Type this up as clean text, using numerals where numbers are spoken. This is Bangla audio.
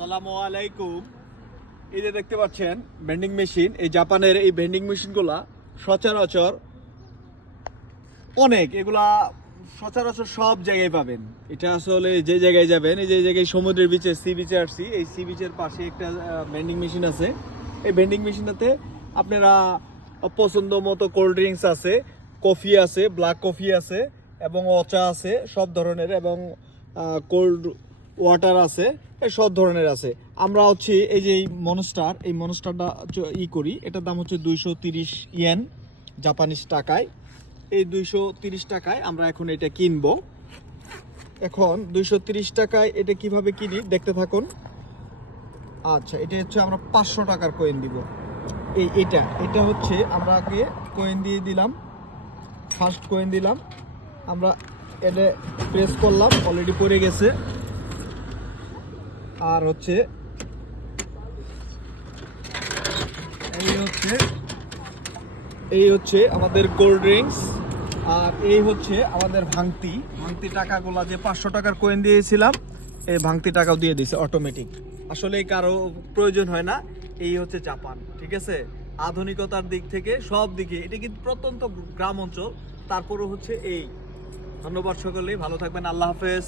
আসসালামু আলাইকুম। এই যে দেখতে পাচ্ছেন ভেন্ডিং মেশিন, এই জাপানের এই ভেন্ডিং মেশিনগুলা সচরাচর অনেক, এগুলা সচরাচর সব জায়গায় পাবেন। এটা আসলে যে জায়গায় যাবেন, এই যে জায়গায় সমুদ্রের বিচে সি বিচে আসছি, এই সি বিচের পাশে একটা ভেন্ডিং মেশিন আছে। এই ভেন্ডিং মেশিনটাতে আপনারা পছন্দ মতো কোল্ড ড্রিঙ্কস আছে, কফি আছে, ব্ল্যাক কফি আছে এবং অচা আছে সব ধরনের, এবং কোল্ড ওয়াটার আছে, এই সব ধরনের আছে। আমরা হচ্ছে এই যে এই মনস্টারটা করি, এটার দাম হচ্ছে 230 ইয়েন জাপানিজ টাকায়। এই 230 টাকায় আমরা এখন এটা কিনবো। এখন 230 টাকায় এটা কিভাবে কিনি দেখতে থাকুন। আচ্ছা, এটা হচ্ছে আমরা 500 টাকার কয়েন দিব। এটা হচ্ছে আমরা আগে কয়েন দিয়ে দিলাম, ফার্স্ট কয়েন দিলাম, আমরা এটা প্রেস করলাম, অলরেডি পড়ে গেছে। আর হচ্ছে এই হচ্ছে আমাদের কোল্ড ড্রিঙ্কস, আর এই হচ্ছে আমাদের ভাঙতি টাকাগুলা, যে 500 টাকার কয়েন দিয়েছিলাম, এই ভাঙতি টাকাও দিয়ে দিয়েছে অটোমেটিক। আসলে কারো প্রয়োজন হয় না। এই হচ্ছে জাপান, ঠিক আছে। আধুনিকতার দিক থেকে সব দিকে এটা কিন্তু প্রত্যন্ত গ্রাম অঞ্চল, তারপরও হচ্ছে এই। ধন্যবাদ সকলে, ভালো থাকবেন, আল্লাহ হাফেজ।